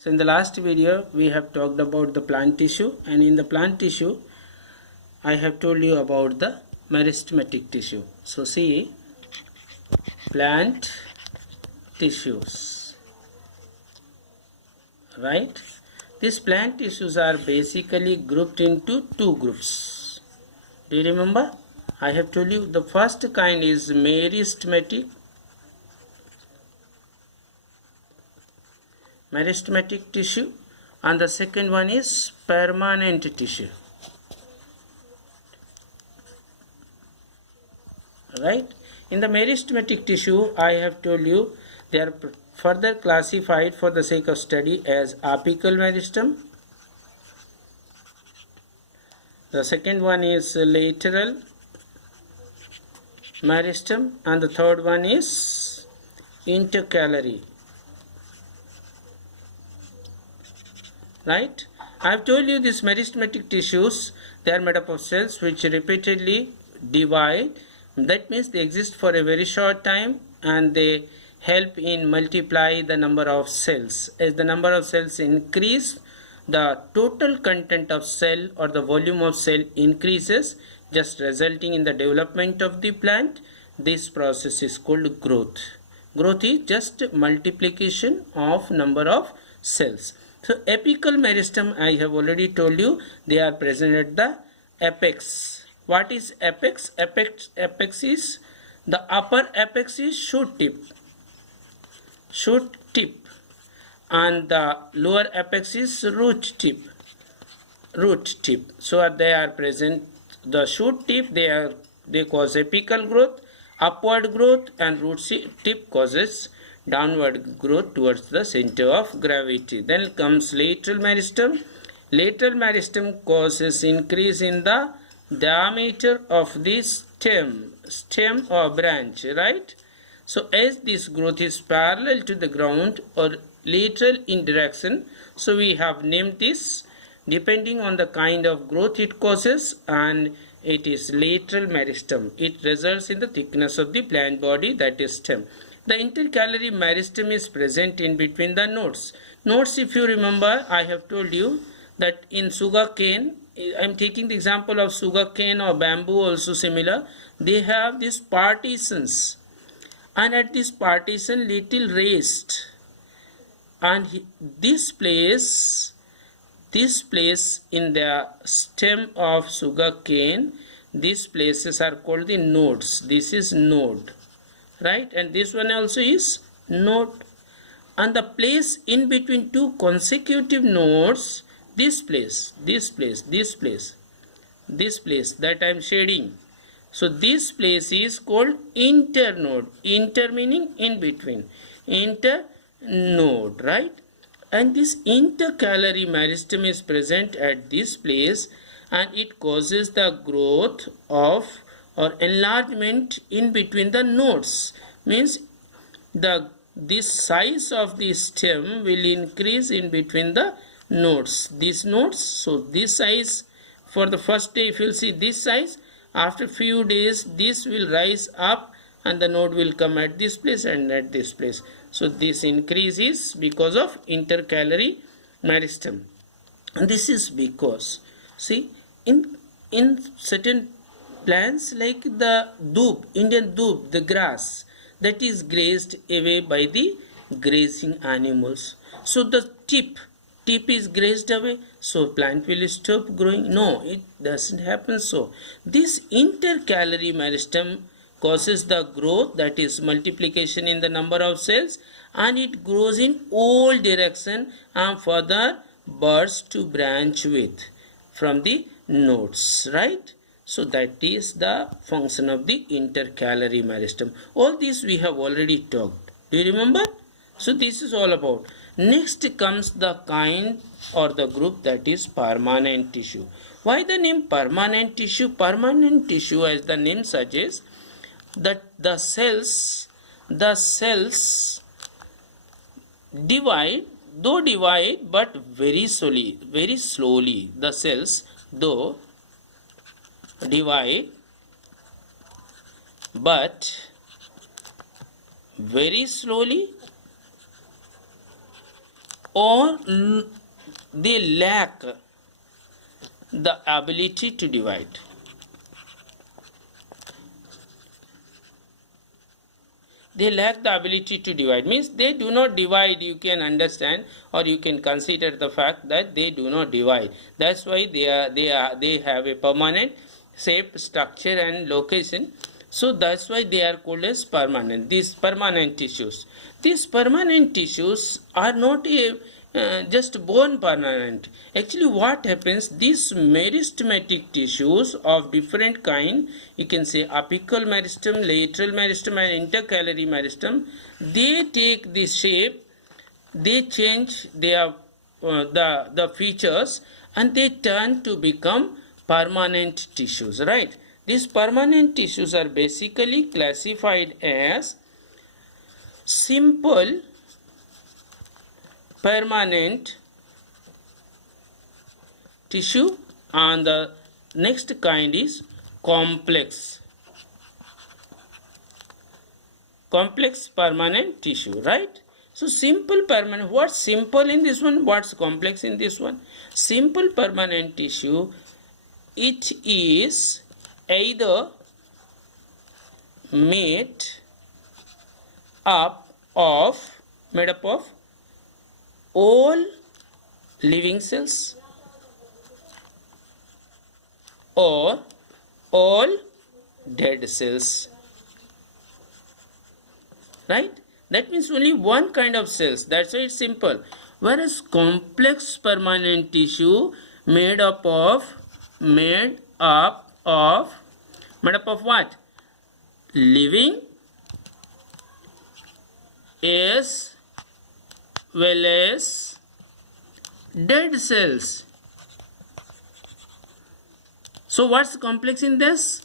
So in the last video we have talked about the plant tissue, and in the plant tissue I have told you about the meristematic tissue. So see, plant tissues, right? These plant tissues are basically grouped into two groups. Do you remember? I have told you the first kind is meristematic tissue, and the second one is permanent tissue, right? In the meristematic tissue, I have told you they are further classified for the sake of study as apical meristem. The second one is lateral meristem, and the third one is intercalary. Right? I have told you these meristematic tissues, they are made up of cells which repeatedly divide. That means they exist for a very short time and they help in multiply the number of cells. As the number of cells increase, the total content of cell or the volume of cell increases, just resulting in the development of the plant. This process is called growth. Growth is just multiplication of number of cells. So apical meristem, I have already told you, they are present at the apex. What is apex? Apex is, the upper apex is shoot tip, and the lower apex is root tip. So they are present. The shoot tip, they cause apical growth, upward growth, and root tip causes downward growth towards the center of gravity. Then comes lateral meristem. Lateral meristem causes increase in the diameter of the stem or branch, right? So as this growth is parallel to the ground or lateral in direction, so we have named this depending on the kind of growth it causes, and it is lateral meristem. It results in the thickness of the plant body, that is stem. The intercalary meristem is present in between the nodes. Nodes, if you remember, I have told you that in sugar cane, I am taking the example of sugar cane or bamboo, also similar. They have these partitions, and at this partition little raised, and this place in the stem of sugar cane, these places are called the nodes. This is node, right? And this one also is node. And the place in between two consecutive nodes, this place that I am shading, so this place is called internode. Inter meaning in between, internode, right? And this intercalary meristem is present at this place, and it causes the growth of or enlargement in between the nodes. Means this size of the stem will increase in between the nodes. These nodes, so this size, for the first day if you will see this size, after few days this will rise up and the node will come at this place and at this place. So this increase is because of intercalary meristem. And this is because, see, in certain plants like the doob, Indian doob, the grass, that is grazed away by the grazing animals. So the tip is grazed away, so plant will stop growing. No, it doesn't happen so. This intercalary meristem causes the growth, that is multiplication in the number of cells, and it grows in all direction and further bursts to branch with from the nodes, right? So that is the function of the intercalary meristem. All this we have already talked. Do you remember? So this is all about. Next comes the kind or the group that is permanent tissue. Why the name permanent tissue? Permanent tissue, as the name suggests, that the cells divide but very slowly. The cells though divide but very slowly or they lack the ability to divide. They lack the ability to divide, means they do not divide. You can understand, or you can consider the fact that they do not divide. That's why they have a permanent shape, structure and location. So that's why they are called as permanent. These permanent tissues. These permanent tissues are not just bone permanent. Actually, what happens? These meristematic tissues of different kind, you can say apical meristem, lateral meristem, and intercalary meristem, they take this shape, they change their the features, and they turn to become permanent tissues. Right? These permanent tissues are basically classified as simple permanent tissue, and the next kind is complex permanent tissue. Right? So simple permanent, what's simple in this one, what's complex in this one? Simple permanent tissue, it is either made up of all living cells or all dead cells. Right? That means only one kind of cells. That's why it's simple. Whereas complex permanent tissue made up of what? Living as well as dead cells. So what's complex in this?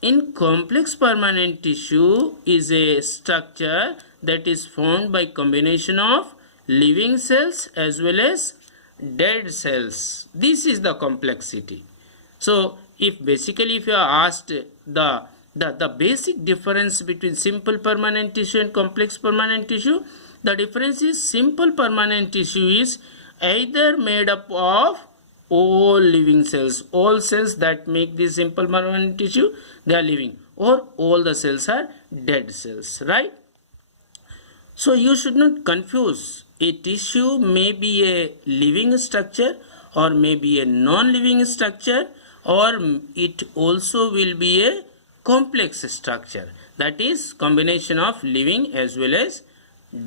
In complex permanent tissue is a structure that is formed by combination of living cells as well as dead cells. This is the complexity. So if you are asked the basic difference between simple permanent tissue and complex permanent tissue, the difference is simple permanent tissue is either made up of all living cells, all cells that make this simple permanent tissue, they are living, or all the cells are dead cells. Right? So you should not confuse. A tissue may be a living structure or may be a non-living structure, or it also will be a complex structure, that is combination of living as well as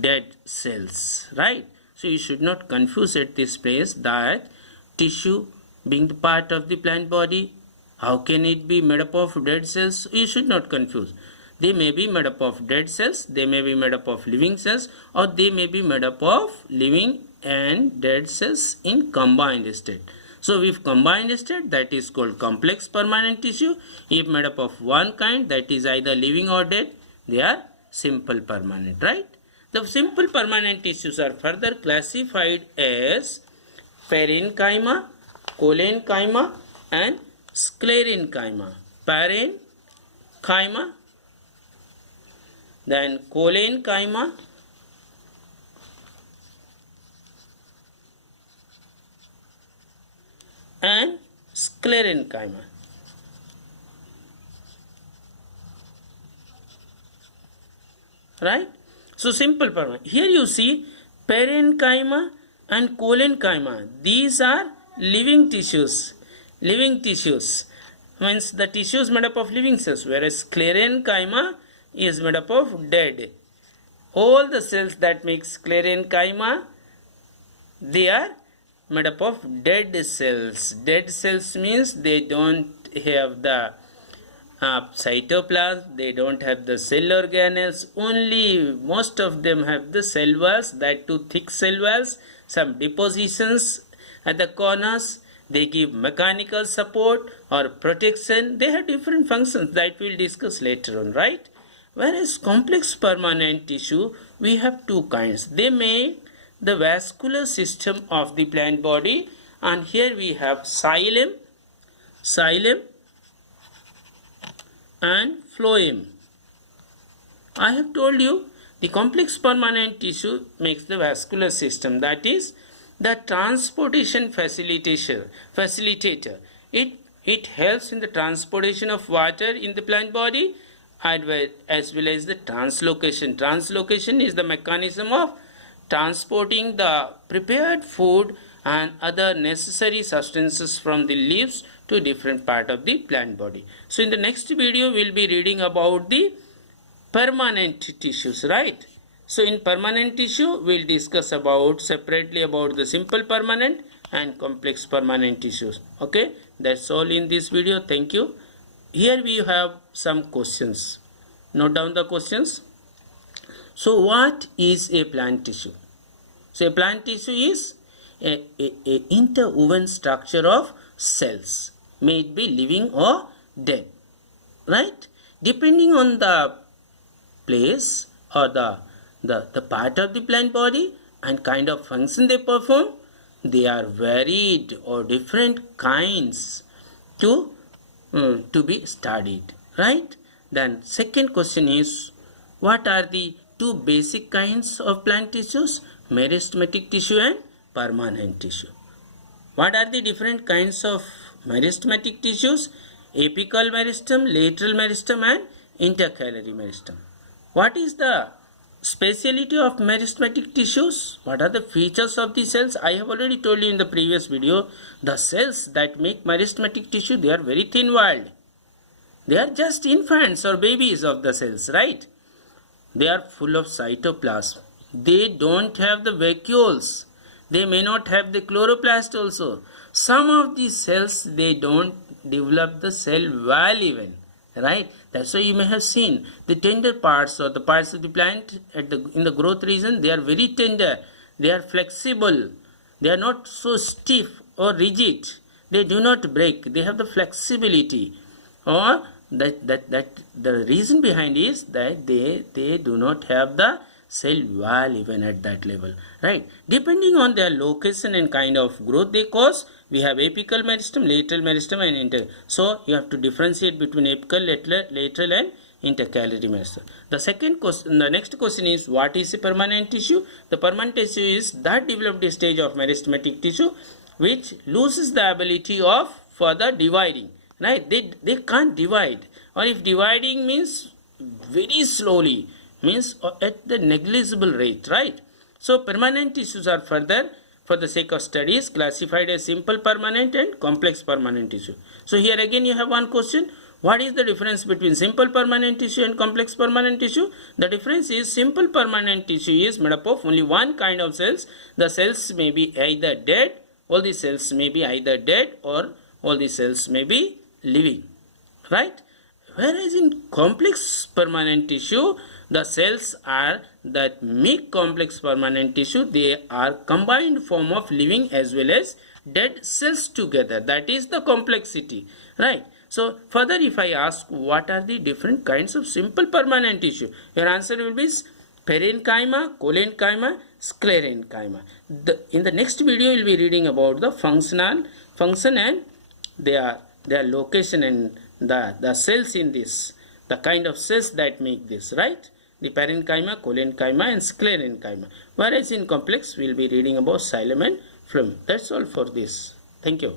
dead cells. Right? So you should not confuse at this place that tissue being the part of the plant body, how can it be made up of dead cells? You should not confuse. They may be made up of dead cells, they may be made up of living cells, or they may be made up of living and dead cells in combined state. So if combined state, that is called complex permanent tissue. If made up of one kind, that is either living or dead, they are simple permanent. Right? The simple permanent tissues are further classified as parenchyma, collenchyma and sclerenchyma. Parenchyma, then collenchyma, and sclerenchyma. Right? So simple permanent. Here you see parenchyma and collenchyma. These are living tissues. Living tissues means the tissues made up of living cells, whereas sclerenchyma is made up of dead. All the cells that make sclerenchyma, they are made up of dead cells. Dead cells means they don't have the cytoplasm, they don't have the cell organelles, only most of them have the cell walls, that too thick cell walls, some depositions at the corners, they give mechanical support or protection, they have different functions that we'll discuss later on. Right? Whereas complex permanent tissue, we have two kinds. They make the vascular system of the plant body, and here we have xylem and phloem. I have told you The complex permanent tissue makes the vascular system, that is the transportation facilitator. It helps in the transportation of water in the plant body as well as the translocation. Translocation is the mechanism of transporting the prepared food and other necessary substances from the leaves to different part of the plant body. So in the next video we will be reading about the permanent tissues, right? So in permanent tissue we will discuss about separately about the simple permanent and complex permanent tissues. Okay, that's all in this video. Thank you. Here we have some questions. Note down the questions. So what is a plant tissue? So a plant tissue is a interwoven structure of cells, may it be living or dead, right? Depending on the place or the part of the plant body and kind of function they perform, they are varied or different kinds to be studied, right? Then second question is, what are the two basic kinds of plant tissues? Meristematic tissue and permanent tissue. What are the different kinds of meristematic tissues? Apical meristem, lateral meristem and intercalary meristem. What is the speciality of meristematic tissues? What are the features of the cells? I have already told you in the previous video, the cells that make meristematic tissue, they are very thin-walled. They are just infants or babies of the cells, right? They are full of cytoplasm. They don't have the vacuoles. They may not have the chloroplast also. Some of these cells, they don't develop the cell wall even, right? That's why you may have seen the tender parts or the parts of the plant in the growth region, they are very tender. They are flexible. They are not so stiff or rigid. They do not break. They have the flexibility. Or that the reason behind is that they do not have the cell wall even at that level, right? Depending on their location and kind of growth they cause, we have apical meristem, lateral meristem and so you have to differentiate between apical, lateral and intercalary meristem. The next question is, what is a permanent tissue? The permanent tissue is that developed stage of meristematic tissue which loses the ability of further dividing, right? They can't divide, or if dividing means very slowly, means at the negligible rate, right? So permanent tissues are further, for the sake of studies, classified as simple permanent and complex permanent tissue. So here again you have one question. What is the difference between simple permanent tissue and complex permanent tissue? The difference is simple permanent tissue is made up of only one kind of cells. The cells may be either dead, all the cells may be either dead, or all the cells may be living, right? Whereas in complex permanent tissue, the cells are that make complex permanent tissue, they are combined form of living as well as dead cells together. That is the complexity, right? So further, if I ask what are the different kinds of simple permanent tissue, your answer will be parenchyma, collenchyma, sclerenchyma. In the next video, we will be reading about the function and their location and the cells in this, the kind of cells that make this, right? The parenchyma, collenchyma and sclerenchyma. Whereas in complex, we will be reading about xylem and phloem. That's all for this. Thank you.